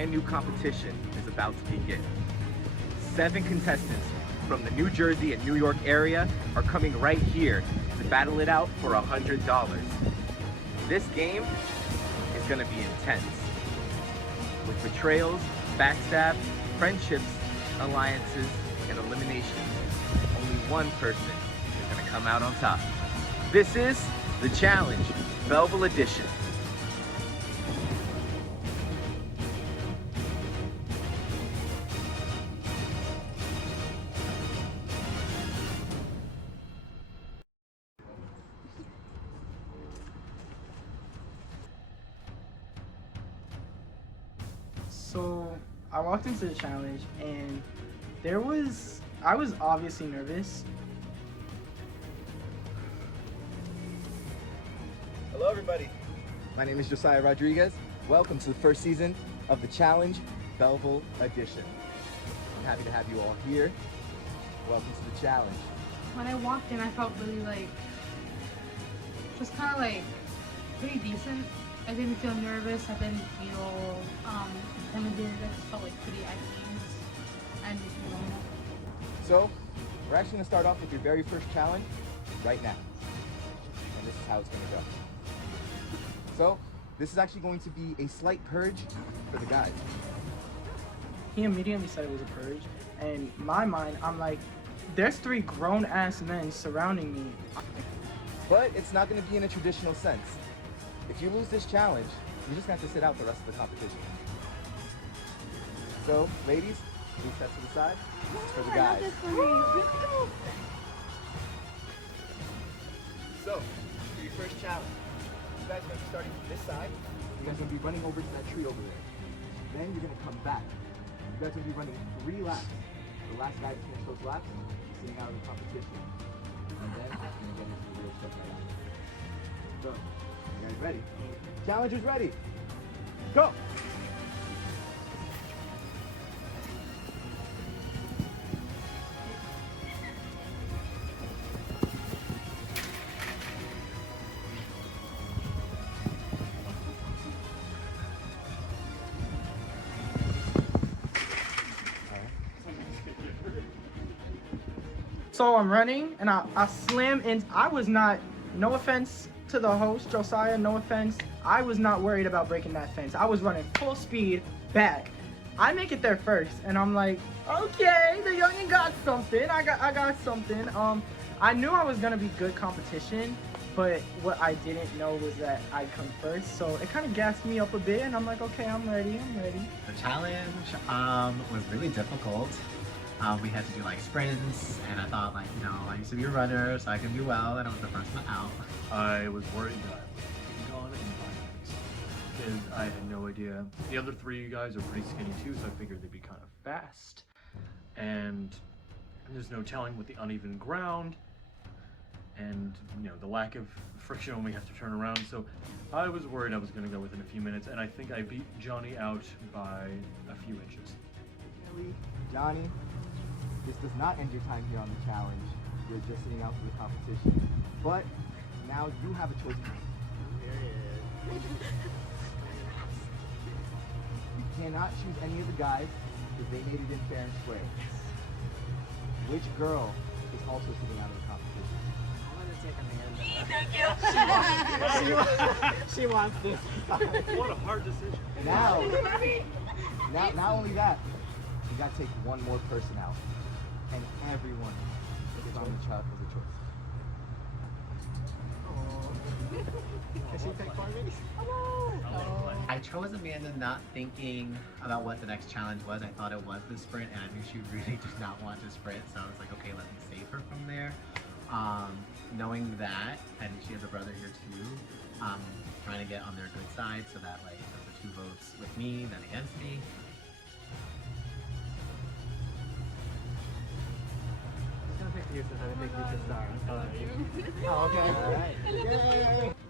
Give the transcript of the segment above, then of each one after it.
brand new competition is about to begin. 7 contestants from the New Jersey and New York area are coming right here to battle it out for $100. This game is going to be intense, with betrayals, backstabs, friendships, alliances, and eliminations. Only one person is going to come out on top. This is The Challenge, Belleville Edition. So I walked into the challenge and I was obviously nervous. Hello everybody, my name is Josiah Rodriguez. Welcome to the first season of The Challenge, Belleville Edition. I'm happy to have you all here. Welcome to the challenge. When I walked in, I felt really just kind of pretty decent. I didn't feel nervous, I didn't feel intimidated, I just felt pretty at ease and normal. So, we're actually going to start off with your very first challenge right now. And this is how it's going to go. So, this is actually going to be a slight purge for the guys. He immediately said it was a purge, and in my mind, I'm like, there's 3 grown-ass men surrounding me. But it's not going to be in a traditional sense. If you lose this challenge, you're just going to have to sit out the rest of the competition. So, ladies, please step to the side. This is for the guys. So, for your first challenge, you guys are going to be starting from this side. You guys are going to be running over to that tree over there. Then you're going to come back. You guys are going to be running 3 laps. The last guy to finish those laps is sitting out of the competition. And then you're going to get into the real stuff right after. So, you guys ready? Challengers ready? Go! So I'm running, and I slam in. I was not, no offense to the host, Josiah, no offense. I was not worried about breaking that fence. I was running full speed back. I make it there first, and I'm like, okay, the youngin' got something. I got something. I knew I was gonna be good competition, but what I didn't know was that I'd come first. So it kind of gassed me up a bit, and I'm like, okay, I'm ready. The challenge was really difficult. We had to do sprints, and I thought I used to be a runner, so I can do well, and I was the first one out. I was worried that I was gone in 5 minutes because I had no idea. The other 3 guys are pretty skinny too, so I figured they'd be kind of fast. And there's no telling with the uneven ground and the lack of friction when we have to turn around. So I was worried I was going to go within a few minutes, and I think I beat Johnny out by a few inches. Johnny, this does not end your time here on the challenge. You're just sitting out for the competition. But now you have a choice. You cannot choose any of the guys because they made it in fair and square. Which girl is also sitting out of the competition? I'm gonna take Amanda. She wants this. What a hard decision. Now not only that, you gotta take one more person out. And everyone is on the chart as a choice. Can she pick for me? I chose Amanda not thinking about what the next challenge was. I thought it was the sprint, and I knew she really did not want to sprint, so I was like, okay, let me save her from there. Knowing that, and she has a brother here too, trying to get on their good side so that those are 2 votes with me, then against me.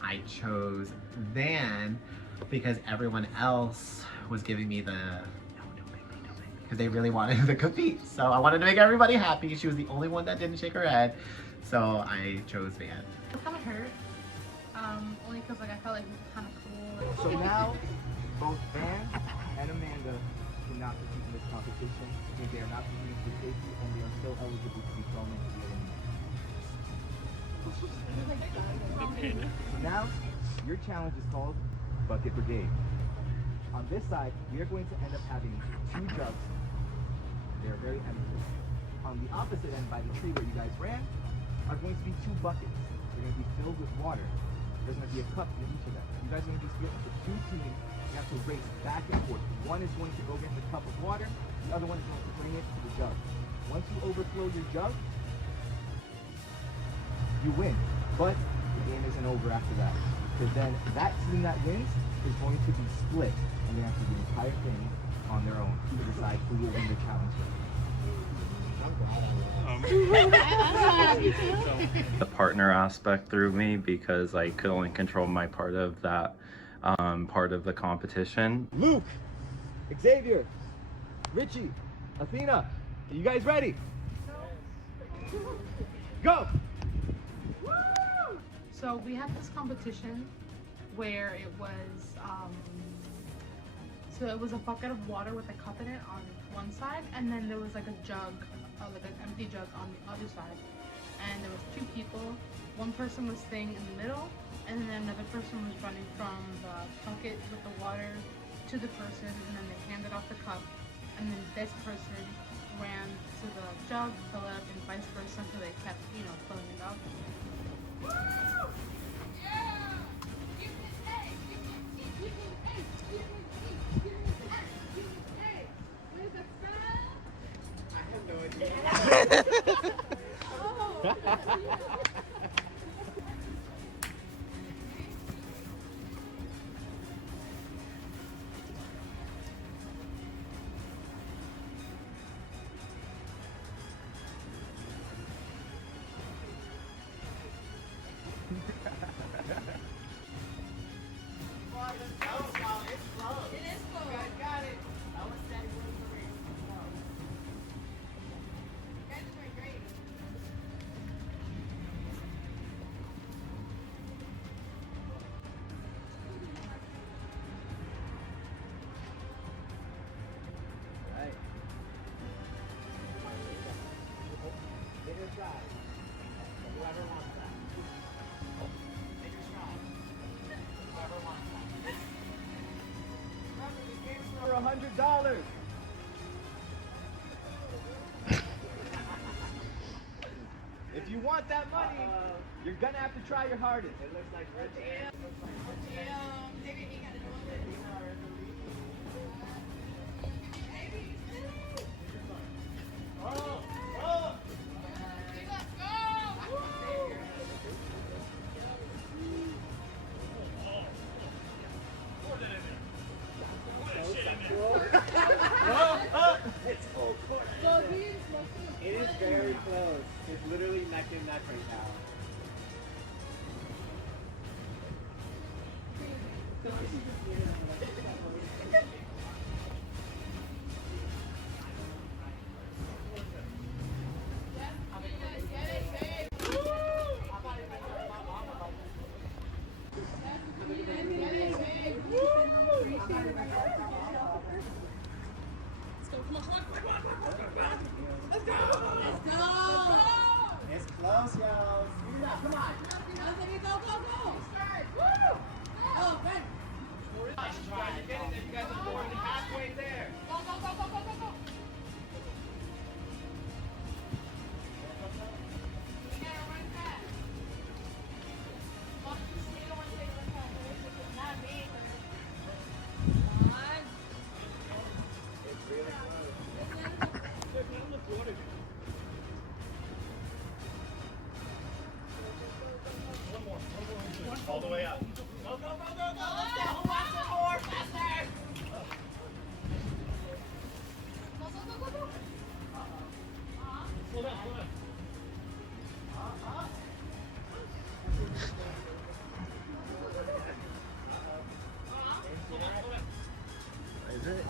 I chose Van because everyone else was giving me the no make me, because they really wanted to compete. So I wanted to make everybody happy. She was the only one that didn't shake her head, so I chose Van. I was kind of hurt, only because I felt it was kind of cool. So now, both Van and Amanda cannot compete in this competition because they are not competing for safety and they are still eligible to be thrown into the elimination. So now, your challenge is called Bucket Brigade. On this side, we are going to end up having 2 jugs. They are very empty. On the opposite end, by the tree where you guys ran, are going to be 2 buckets. They're going to be filled with water. There's going to be a cup in each of them. You guys are going to be split into 2 teams. You have to race back and forth. One is going to go get the cup of water. The other one is going to bring it to the jug. Once you overflow your jug, you win. But the game isn't over after that. Because then that team that wins is going to be split. And they have to do the entire thing on their own to decide who will win the challenge. The partner aspect threw me because I could only control my part of that part of the competition. Luke, Xavier, Richie, Athena, are you guys ready? Go! So we had this competition where it was so it was a bucket of water with a cup in it on one side, and then there was like a jug, like an empty jug on the other side. And there was 2 people. One person was staying in the middle, and then another person was running from the bucket with the water to the person, and then they handed off the cup, and then this person ran to the jug, fill it up, and vice versa, so they kept, filling it up. For $100. If you want that money, you're gonna have to try your hardest. It looks like It is very close. It's literally neck and neck right now. It's close, y'all. Come on. Go! Start! Woo! Oh, good. You guys are more than halfway there. Go! You gotta run fast. You don't want to take the run fast. Not me. Come on. It's really close. All the way up. Go! Who wants it more? Faster! Go! Slow down. Is it?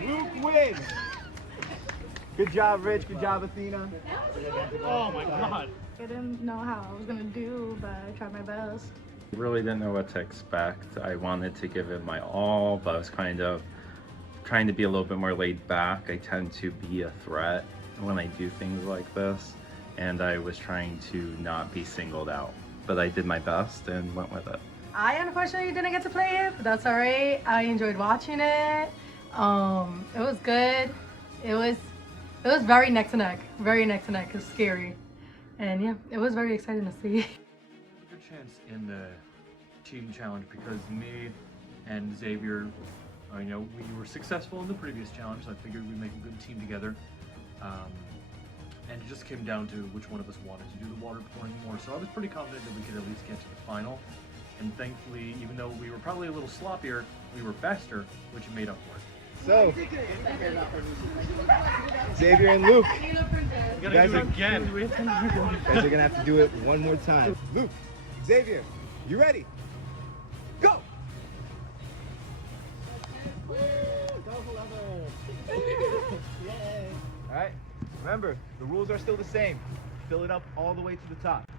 Luke wins! Good job, Rich. Good job, Athena. Oh my god. I didn't know how I was gonna do, but I tried my best. Really didn't know what to expect. I wanted to give it my all, but I was kind of trying to be a little bit more laid back. I tend to be a threat when I do things like this, and I was trying to not be singled out. But I did my best and went with it. I unfortunately didn't get to play it, but that's alright. I enjoyed watching it. It was good. It was very neck to neck. Very neck to neck. It was scary. And yeah, it was very exciting to see. Good chance in the team challenge because me and Xavier, we were successful in the previous challenge, so I figured we'd make a good team together. And it just came down to which one of us wanted to do the water pouring more. So I was pretty confident that we could at least get to the final. And thankfully, even though we were probably a little sloppier, we were faster, which made up for it. So, Xavier and Luke, You gotta do it again. you guys are gonna have to do it one more time. Luke, Xavier, you ready? Go! All right, remember, the rules are still the same. Fill it up all the way to the top.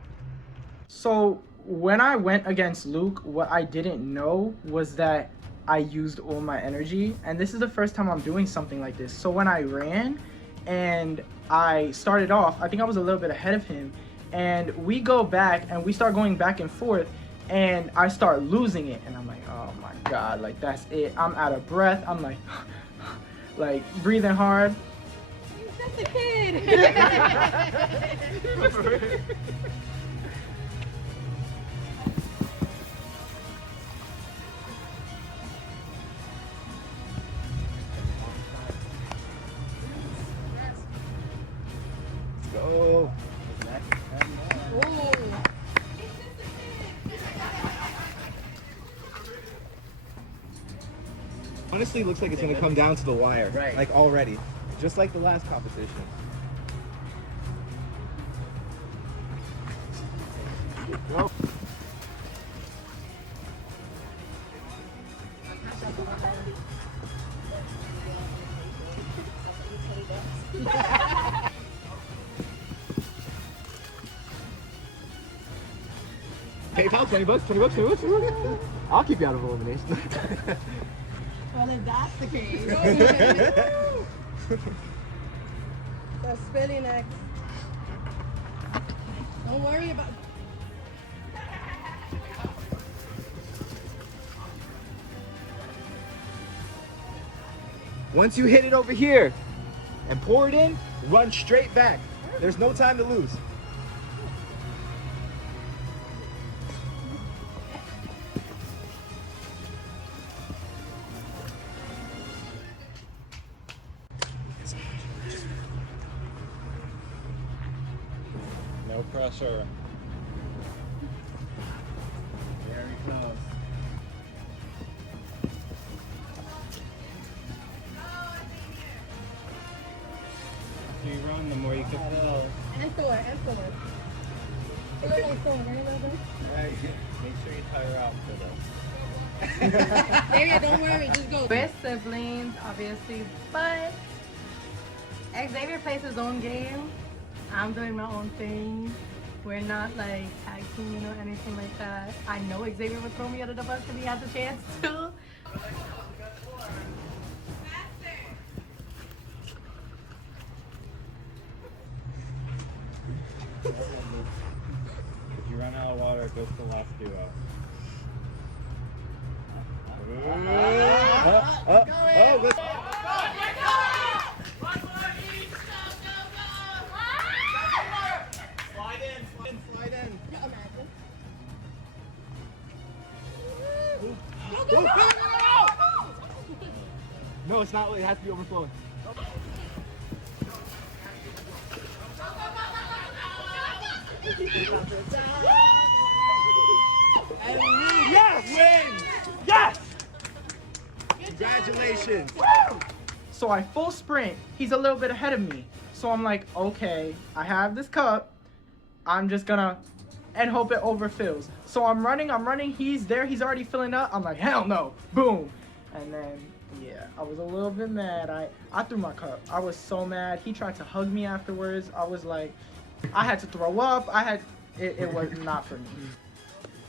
So when I went against Luke, what I didn't know was that I used all my energy, and this is the first time I'm doing something like this. So when I ran and I started off, I think I was a little bit ahead of him, and we go back and we start going back and forth, and I start losing it, and I'm like, oh my god, like that's it. I'm out of breath. I'm like like breathing hard. He's just a kid. Go. Honestly, looks like it's gonna come down to the wire, right? Like already, just like the last competition. Go. PayPal, $20. I'll keep you out of elimination. Well, if that's the case. So Spilly next. Don't worry about. Once you hit it over here and pour it in, run straight back. There's no time to lose. No pressure. Very close. The you run, the more you can fill. And Thor. Right? Make sure you tire out for this. Baby, don't worry, just go. We're siblings, obviously, but Xavier plays his own game. I'm doing my own thing. We're not like tag teaming or anything like that. I know Xavier would throw me under the bus if he had the chance to. If you run out of water, it goes to the last duo. Let's slide in. No, it's not. It has to be overflowing. Yes! Win! Yes! Congratulations! So I full sprint. He's a little bit ahead of me. So I'm like, okay, I have this cup. I'm just gonna and hope it overfills. So I'm running. He's there. He's already filling up. I'm like, hell no. Boom. And then Yeah, I was a little bit mad. I threw my cup. I was so mad. He tried to hug me afterwards. I was like, I had to throw up. It was not for me.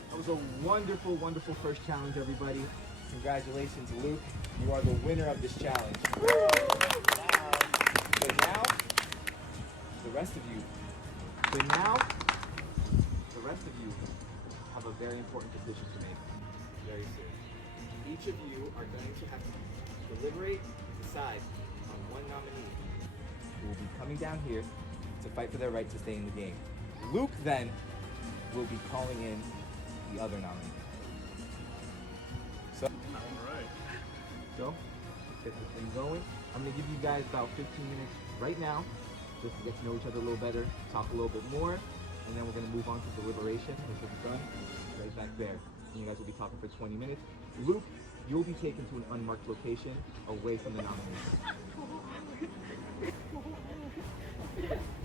That was a wonderful, wonderful first challenge, everybody. Congratulations, Luke. You are the winner of this challenge. So now, the rest of you have a very important decision to make. Very soon. Each of you are going to have to deliberate and decide on one nominee who will be coming down here to fight for their right to stay in the game. Luke then will be calling in the other nominee. So, so get this thing going. I'm gonna give you guys about 15 minutes right now just to get to know each other a little better, talk a little bit more, and then we're gonna move on to deliberation, which will be done right back there. And you guys will be talking for 20 minutes. Luke, you'll be taken to an unmarked location away from the nomination.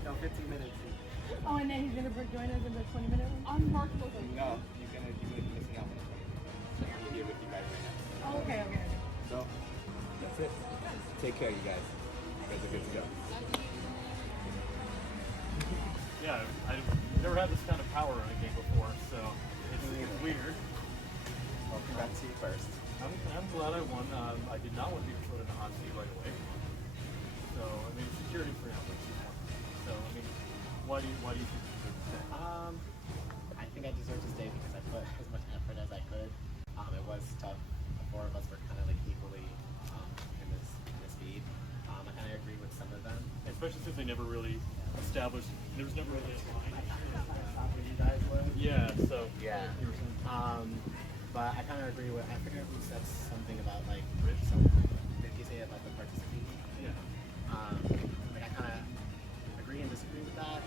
No, 15 minutes. Oh, and then he's gonna join us in the 20-minute one? Unmarked location. No, you're gonna be missing out on the 20 minutes. So I'm here with you guys right now. Oh, okay. So that's it. Take care, you guys. You guys are good to go. Yeah, I've never had this kind of power in a game before, so it's weird. Well, congrats to you first. I'm glad I won. I did not want to be put in the hot seat right away. So, I mean, security for now. So, I mean, why do you think you deserve to stay? I think I deserve to stay because I put as much effort as I could. It was tough. The four of us were kind of like equally in this speed. I kind of agree with some of them. Especially since they never really established, there was never really a line. Where you guys were. Yeah, so. Yeah. You were saying? But I kind of agree with, I forget who said something about like, did he say about the participation? Yeah. Like I kind of agree and disagree with that.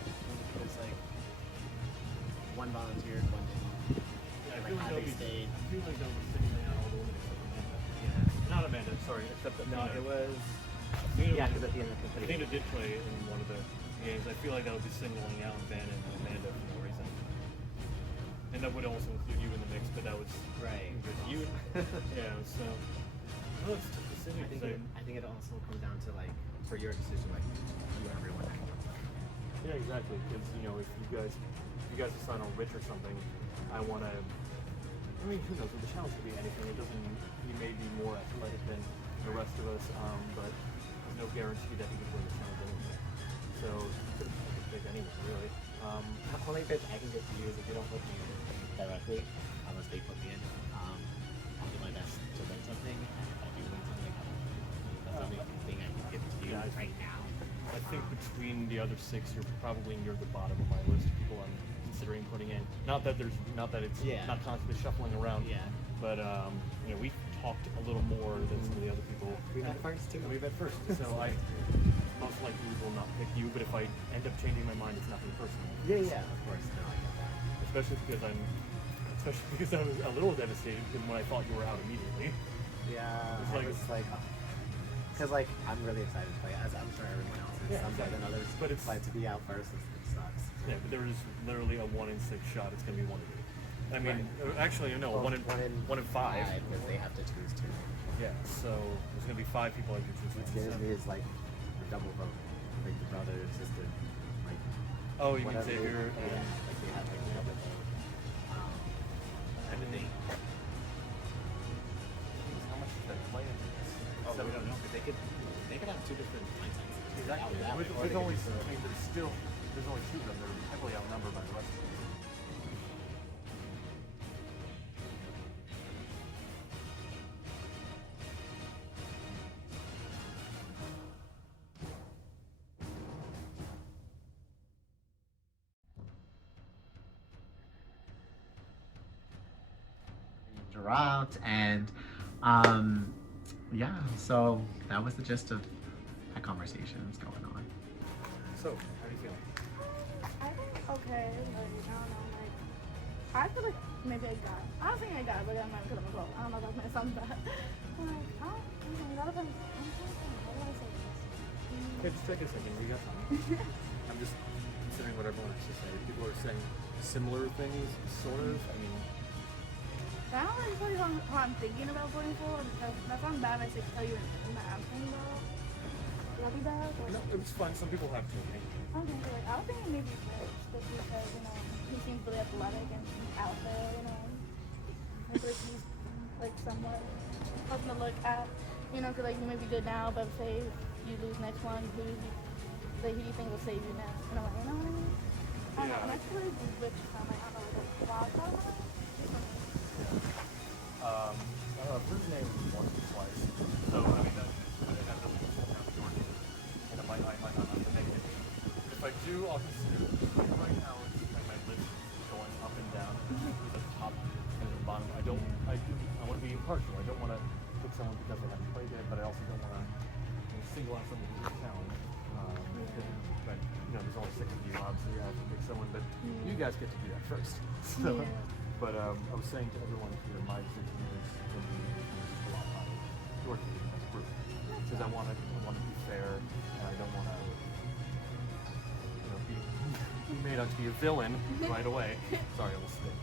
It's like one volunteered, one didn't. Yeah, I And feel like like how they stayed. I feel like they'll be singling out all the women except Amanda. Yeah. Not Amanda, sorry, except that. No, it was. Athena, Yeah, because at the end of the Athena did play in one of the games. I feel like that would be singling out Van and Amanda for no reason. And that would also include you in the mix, but that was Right. you. Yeah, so. Well, it's tough decision. I think it also comes down to like, for your decision, like, you everyone that comes up. Yeah, exactly. Because if you guys decide on Rich or something, I want to. I mean, who knows? The challenge could be anything. It doesn't. He may be more athletic than the rest of us, but there's no guarantee that he could win the challenge anyway. So I could pick anyone really. The only pitch I can get to you is if you don't put me in directly, unless they put me in. I'll do my best to win something, and if I do win something, that's the only thing I can give to you right now. I think between the other six, you're probably near the bottom of my list of people I'm considering putting in. Not that it's not constantly shuffling around. Yeah. But we've talked a little more than some of the other people. We've had first too. We've had first, so I most likely will not pick you. But if I end up changing my mind, it's nothing personal. Yeah, of course. No, I get that. Especially because I was a little devastated when I thought you were out immediately. Yeah, It's like- it's like, because like I'm really excited to play, as I'm sure everyone else is. Yeah, Some better than others, but it's- to be out first, it sucks. Yeah, but there is literally a 1 in 6 shot. It's gonna be one of you. I mean, actually, no, Well, 1 in 5. Because they have to choose two. Yeah, so there's gonna be 5 people I can choose Which from. gives So- me is like a double vote, like the brother, sister, like. Oh, you mean whatever Xavier? Yeah, like they have like a double vote. And then they. How much does that play into this? Oh, we don't know. Because they could have two different mindsets. Exactly. That way, or With they only, could- I mean, there's only 2 of them that are heavily outnumbered by the rest of them. You're out, and yeah, so that was the gist of that conversation that's going on. So, how do you feel? I think okay, like, I don't know, like, I feel like maybe I got, I don't think I got, but I might put them as well. I don't know if that might sound bad. But like, I don't know, a lot of them, I'm trying to think, how do I say this? Okay, just take a second. We got time. I'm just considering what everyone has to say. People are saying similar things, sort of. I mean, I don't really really who I'm thinking about voting for. That's not bad. I say tell you everything that I'm thinking about. Would that be bad? Or No, it was fun. Some people have told me. I don't think it may be Rich, just because, you know, he seems really athletic and he's out there, you know. I feel like he's, like, somewhat something to look at. You know, because, like, you may be good now, but say if you lose next one, who do you think will save you next? You know what I mean? I don't know. And I feel like Rich is kind of, like, I don't know, like a wild card. I've heard his name once or twice. So, I mean, that doesn't count Jordan. And I might not make it. If I do, I'll consider it. Right now, it's like my list is going up and down to the top and the bottom. I want to be impartial. I don't want to pick someone because they haven't played yet, but I also don't want to single out someone who's a challenge. But, you know, there's only 6 of you, obviously. I have to pick someone, but you guys get to do that first. So, but I was saying to everyone here, my decision is going to be a lot higher. Your team as a group. Because I want to be fair, and I don't want to, you know, be made out to be a villain right away. Sorry, I will stick.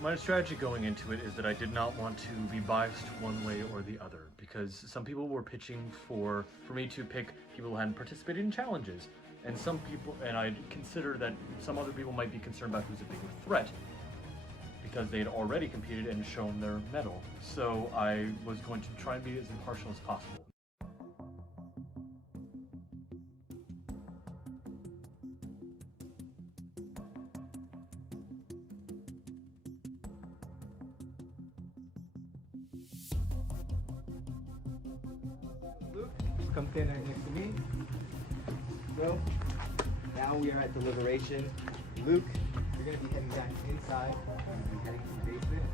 My strategy going into it is that I did not want to be biased one way or the other, because some people were pitching for me to pick people who hadn't participated in challenges, and some people, and I consider that some other people might be concerned about who's a bigger threat, because they had already competed and shown their mettle. So I was going to try and be as impartial as possible. Luke, just come stand right next to me. So, now we are at Deliberation. Luke, you're going to be heading back inside. You're heading to the basement.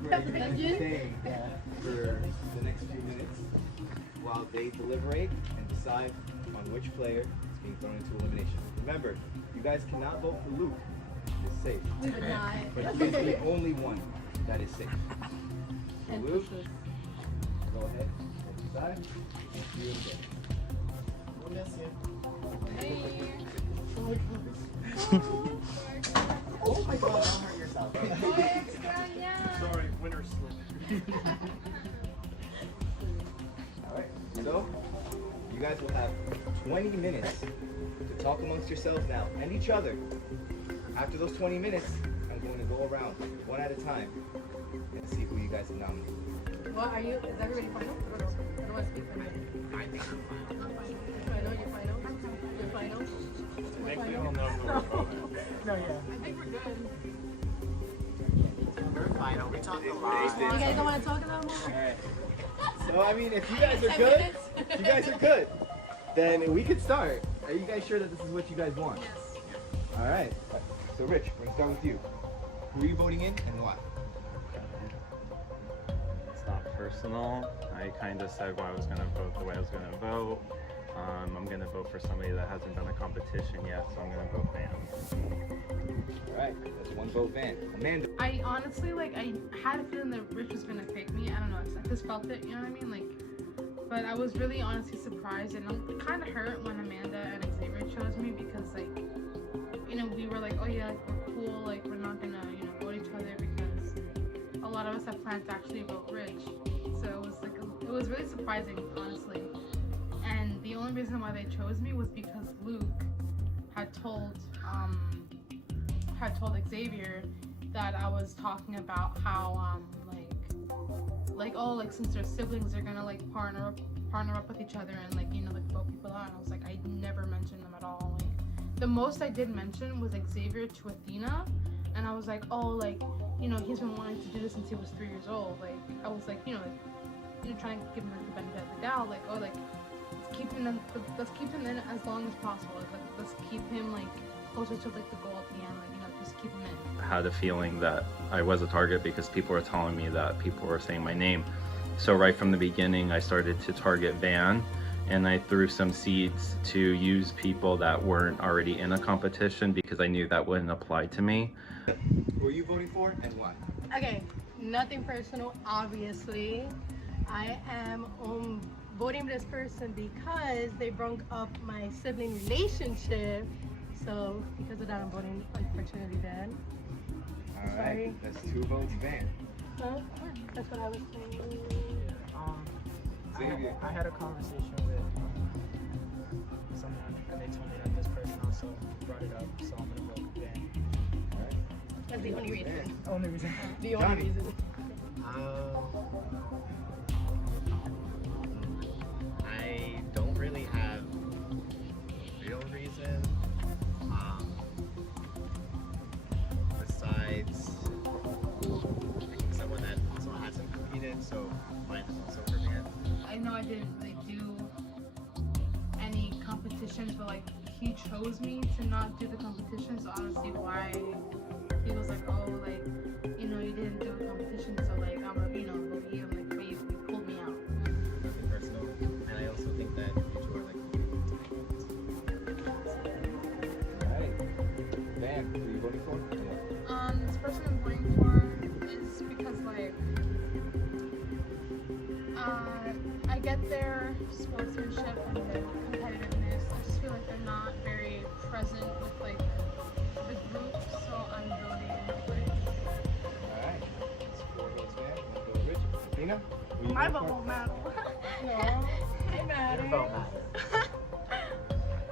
Where you're going to be staying for the next few minutes while they deliberate and decide on which player is being thrown into elimination. Remember, you guys cannot vote for Luke. It's safe. We would not. But he's the only one that is safe. So Luke, go ahead and decide. And see you again. We'll miss you. Oh my god, don't hurt yourself. Sorry, winner slip. Alright, so you guys will have 20 minutes to talk amongst yourselves now and each other. After those 20 minutes, I'm going to go around one at a time and see who you guys have nominated. What are you? Is everybody final? I don't want to speak for you. I think I'm final. Final? You're final? You're final? I think we all know who we're voting. No, yeah. I think we're good. We're final. We talked a lot. You guys don't want to talk about more? Alright. So I mean, if you guys are good, then we could start. Are you guys sure that this is what you guys want? Yes. Alright. So Rich, we're gonna start with you. Who are you voting in and why? It's not personal. I kind of said why I was going to vote the way I was going to vote. I'm going to vote for somebody that hasn't done a competition yet, so I'm going to vote Van. Alright, that's one vote Van. Amanda. I honestly, like, I had a feeling that Rich was gonna pick me. I don't know, I just felt it, you know what I mean? Like, but I was really honestly surprised, and it kind of hurt when Amanda and Xavier chose me because, like, you know, we were like, oh yeah, like, we're cool, like, we're not gonna, you know, vote each other because a lot of us have planned to actually vote Rich. So it was like, it was really surprising, honestly. And the only reason why they chose me was because Luke had told Xavier that I was talking about how like oh, like since they're siblings they're gonna like partner up with each other and like, you know, like vote people out. And I was like, I never mentioned them at all. Like the most I did mention was Xavier to Athena, and I was like, oh, like, you know, he's been wanting to do this since he was 3 years old. Like I was like, you know, trying to give him like, the benefit of the doubt. Like, oh, like let's keep him in as long as possible. Like let's keep him like closer to like the goal at the end. Like, you know, just keep him in. I had a feeling that I was a target because people were telling me that people were saying my name. So right from the beginning, I started to target Van, and I threw some seeds to use people that weren't already in a competition because I knew that wouldn't apply to me. Who are you voting for and why? Okay, nothing personal, obviously. I am voting this person because they broke up my sibling relationship. So because of that, I'm voting, unfortunately, Ben. All right, Sorry. that's 2 votes, Van. Huh? That's what I was saying. Xavier. I had a conversation with someone, and they told me that this person also brought it up, so I'm gonna vote Ben. All right. That's the only reason. Van. Only reason. The only Johnny. reason. I don't really have a real reason. Besides picking someone that also hasn't competed, so mine is also for me. I know I didn't really do any competitions, but like he chose me to not do the competition, so I don't see why he was like, oh, like, you know, you didn't do a competition, so like I'm gonna, you know, vote you. I'm like, but you pulled me out. Nothing personal. And I also think that you two are like All right. Van, who are you voting for? This person I'm voting for is because like I get their sportsmanship and their competitiveness. I just feel like they're not very present with like the group, so I'm voting for it. All right. That's 4 votes, Van. 1 vote, Rich. Tina, who you My voting vote for? won't matter. No. It matters. your vote matters.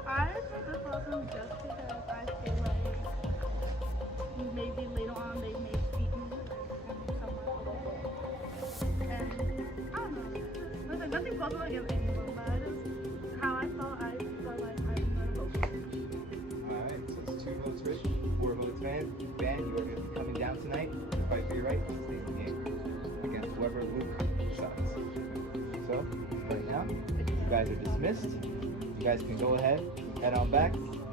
I picked this person just because I feel like maybe later on they may beat me somewhere. And I don't know. Listen, nothing personal against anyone, but I just how I felt like I'm gonna vote for you. All right, so it's 2 votes, Rich. 4 votes, Van. Van, you are going to be coming down tonight to fight for your right to stay in the game against whoever Luke decides. So, right now, you guys are dismissed. You guys can go ahead, head on back,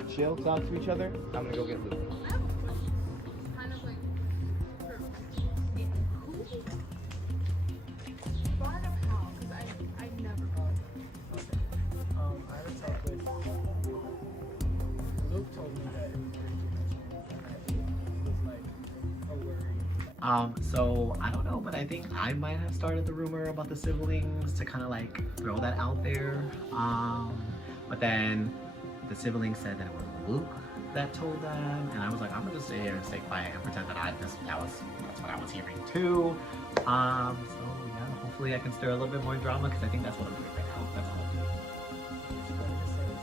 chill, talk to each other. I'm going to go get Luke. I have a question. It's kind of like for brought it up how? Because I never got it. I had a talk with Luke. Told me that it was very emotional, and that it was like a worry. So I don't know, but I think I might have started the rumor about the siblings to kind of like throw that out there. But then the siblings said that it was Luke that told them, and I was like, I'm gonna just sit here and stay quiet and pretend that that's what I was hearing too. So yeah, hopefully I can stir a little bit more drama because I think that's what I'm doing right now. That's all I'm doing. Let me just say this,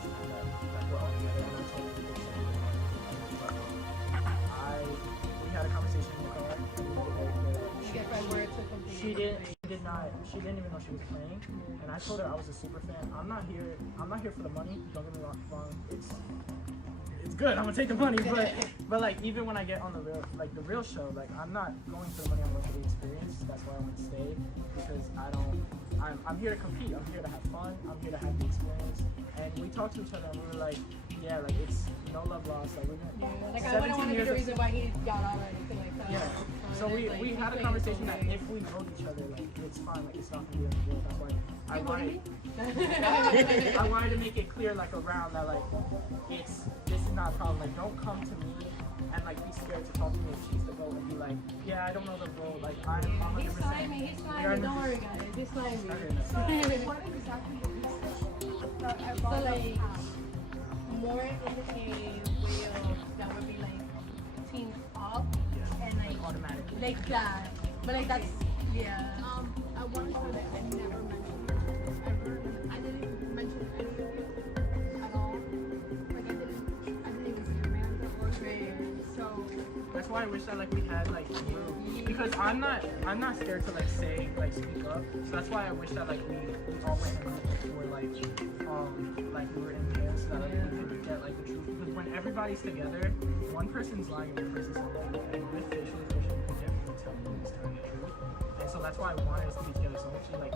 that we're all together, and I told you this, we had a conversation in the car. And we made it very clear that You get right where it took them. she didn't even know she was playing, and I told her I was a super fan. I'm not here for the money. Don't get me wrong. It's good. I'm gonna take the money, but like even when I get on the real show, like I'm not going for the money. I'm going for the experience. That's why I want to stay because I'm here to compete. I'm here to have fun. I'm here to have the experience. And we talked to each other and we were like, yeah, like it's no love lost. Like we're gonna. Yeah, like I wouldn't want to be the reason why he got out or anything like that. Yeah. So we had a conversation that if we vote each other, like it's fine, like it's not gonna be a deal. That's why I wanted to make it clear like around that like this is not a problem. Like don't come to me and like be scared to talk to me if she's the vote and be like, yeah, I don't know the vote. Like I'm 100%. He's slimy. Don't worry, guys. He's slimy. What exactly did you say? So like more in a way of that would be like teams up and like automatically. like that. But like that's yeah. I wanted to say that I never mentioned you ever. I didn't mention any of you at all. Like I didn't even say Amanda or Ray. So That's why I wish that like we had like room. Because I'm not scared to like say like speak up. So that's why I wish that like we all went in a group before like we were in pairs so that like we could get like the truth. Because when everybody's together, one person's lying and one person's not lying. And with facial expression, you can definitely tell who's telling the truth. And so that's why I wanted us to be together. So hopefully like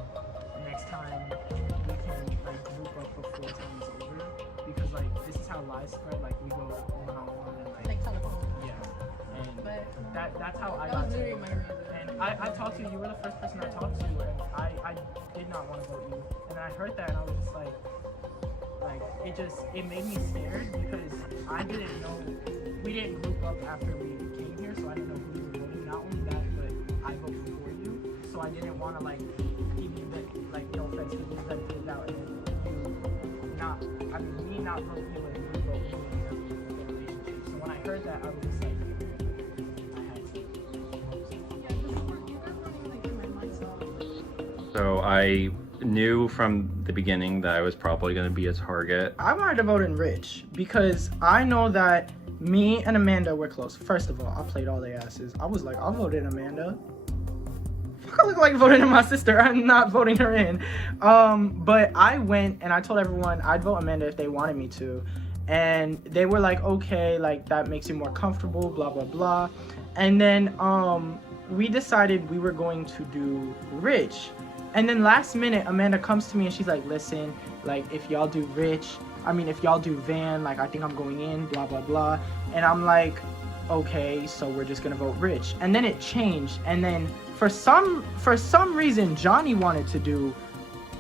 next time we can like group up before time is over. Because like this is how lies spread. Like we go one on one and Like telephone. yeah. And But that's how I that got was to literally my reason. and I talked to you, you were the first person I talked to, and I did not want to vote you. And then I heard that and I was just like it made me scared because I didn't know, we didn't group up after we came here, so I didn't know who you were voting. Not only that, but I voted for you, so I didn't want to like give you the, like no offense, give you the benefit of the doubt and me not vote you and you vote me and we have a relationship. So when I heard that, I was just like, I had to. So I knew from the beginning that I was probably going to be a target. I wanted to vote in Rich because I know that me and Amanda were close. First of all, I played all their asses. I was like, I'll vote in Amanda. Fuck, I look like voting in my sister. I'm not voting her in. But I went and I told everyone I'd vote Amanda if they wanted me to. And they were like, okay, like that makes you more comfortable, blah, blah, blah. And then we decided we were going to do Rich. And then last minute, Amanda comes to me and she's like, listen, like if y'all do if y'all do Van, like I think I'm going in, blah, blah, blah. And I'm like, okay, so we're just gonna vote Rich. And then it changed. And then for some reason, Johnny wanted to do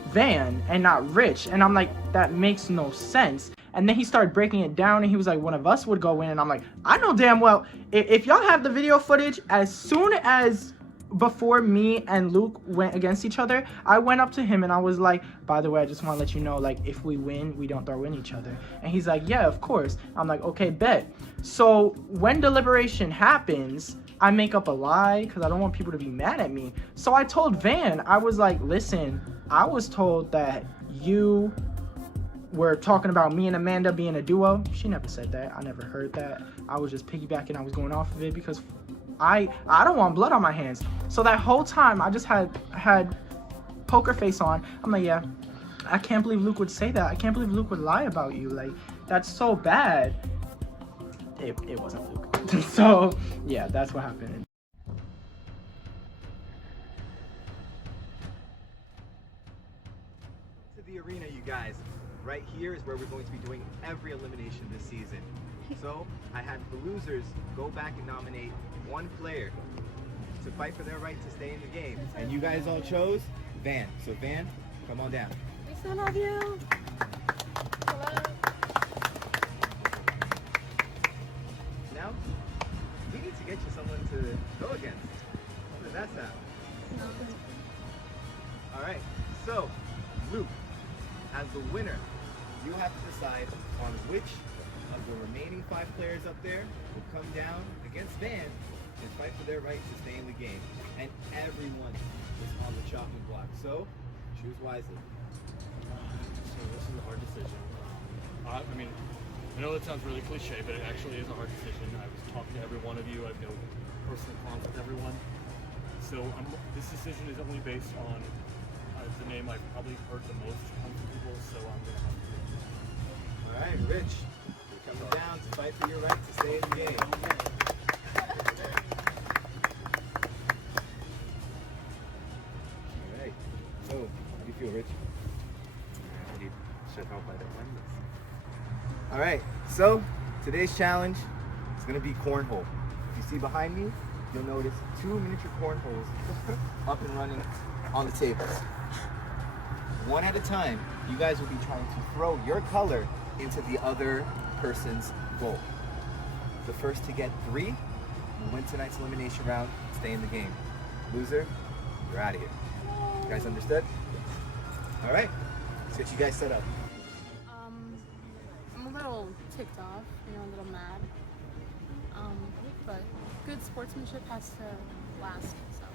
Van and not Rich. And I'm like, that makes no sense. And then he started breaking it down and he was like, one of us would go in. And I'm like, I know damn well, if y'all have the video footage, as soon as before me and Luke went against each other, I went up to him and I was like, by the way, I just want to let you know, like, if we win, we don't throw in each other. And he's like, yeah, of course. I'm like, okay, bet. So when Deliberation happens, I make up a lie because I don't want people to be mad at me. So I told Van, I was like, listen, I was told that you were talking about me and Amanda being a duo. She never said that. I never heard that. I was just piggybacking. I was going off of it because I don't want blood on my hands. So that whole time I just had poker face on. I'm like, yeah, I can't believe Luke would say that. I can't believe Luke would lie about you. Like, that's so bad. It wasn't Luke. So yeah, that's what happened. To the arena, you guys. Right here is where we're going to be doing every elimination this season. So I had the losers go back and nominate one player to fight for their right to stay in the game. And you guys all chose Van. So Van, come on down. We still love you. Hello. Now, we need to get you someone to go against. How does that sound? All right, so Luke, as the winner, you have to decide on which of the remaining 5 players up there will come down against Van and fight for their right to stay in the game. And everyone is on the chopping block, so choose wisely. So this is a hard decision. I mean, I know that sounds really cliche, but it actually is a hard decision. I was talking to every one of you. I've no personal bonds with everyone. So this decision is only based on the name I've probably heard the most come from people, so I'm going to have to. All right, Rich, you're coming down to fight for your right to stay in the game. All right, so how do you feel, Rich? You should hope I don't win this. All right, so today's challenge is going to be cornhole. If you see behind me, you'll notice 2 miniature cornholes up and running on the tables. One at a time, you guys will be trying to throw your color into the other person's goal. The first to get 3 will win tonight's elimination round, stay in the game. Loser, you're out of here. You guys understood? All right, let's get you guys set up. I'm a little ticked off, a little mad. But good sportsmanship has to last, so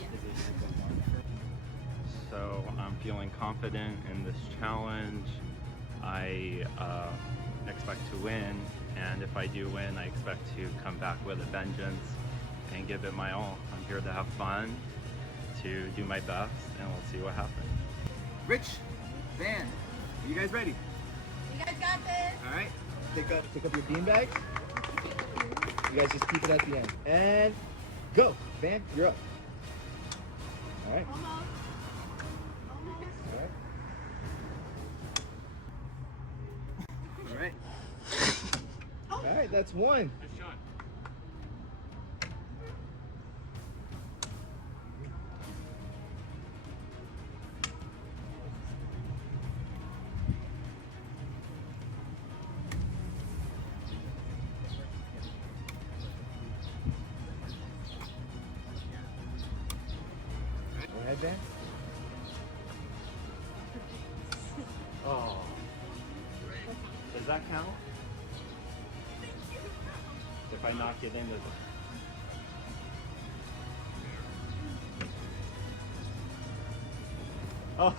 yeah. So I'm feeling confident in this challenge. I expect to win, and if I do win, I expect to come back with a vengeance and give it my all. I'm here to have fun, to do my best, and we'll see what happens. Rich, Van, are you guys ready? You guys got this. All right, pick up your beanbags. You guys just keep it at the end. And go. Van, you're up. All right. Almost. All right. All right, that's 1. Good shot. Go ahead, Van. Oh. Does that count? If I knock it into the... Oh.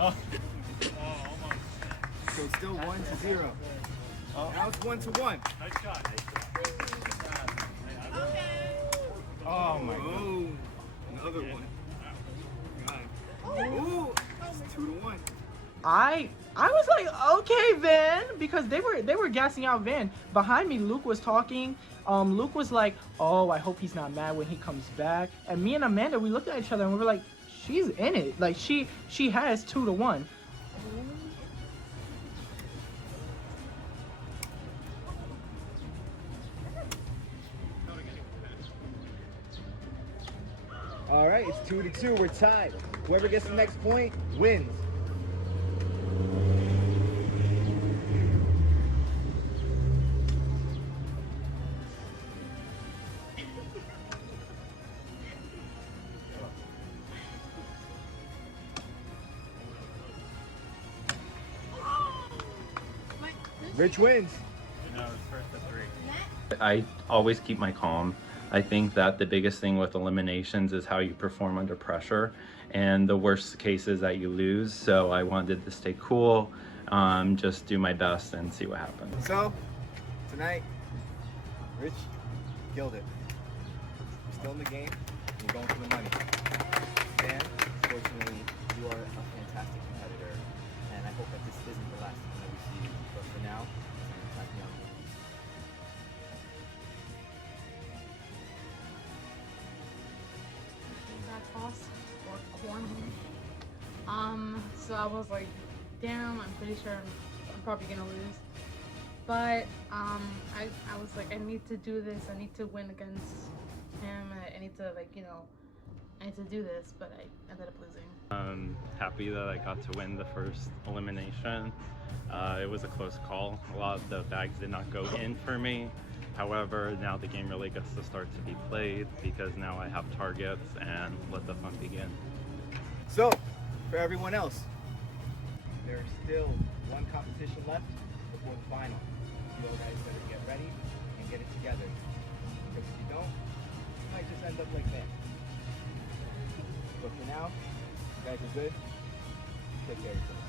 Oh. So it's still 1-0. Oh. Now it's 1-1. Nice shot. Oh my god. Another one. Ooh, it's 2-1. I was like, okay, Van, because they were gassing out Van. Behind me, Luke was talking. Luke was like, oh, I hope he's not mad when he comes back. And me and Amanda, we looked at each other and we were like, she's in it. Like she has 2-1. All right, it's 2-2. We're tied. Whoever gets the next point wins. Rich wins. No, it's first to 3. I always keep my calm. I think that the biggest thing with eliminations is how you perform under pressure, and the worst case is that you lose. So I wanted to stay cool, just do my best and see what happens. So, tonight, Rich killed it. You're still in the game, and you're going for the money. Dan, fortunately, you are a fantastic competitor, and I hope that this isn't the last time that we see you. But for now, I'm typing on you. That toss or cornhole. So I was like, damn, I'm pretty sure I'm probably gonna lose. But I was like, I need to do this. I need to win against him. I need to I need to do this. But I ended up losing. I'm happy that I got to win the first elimination. It was a close call. A lot of the bags did not go in for me. However, now the game really gets to start to be played because now I have targets and let the fun begin. So, for everyone else, there's still one competition left before the final. You guys better get ready and get it together. Because if you don't, you might just end up like that. But for now, you guys are good. Take care of yourselves.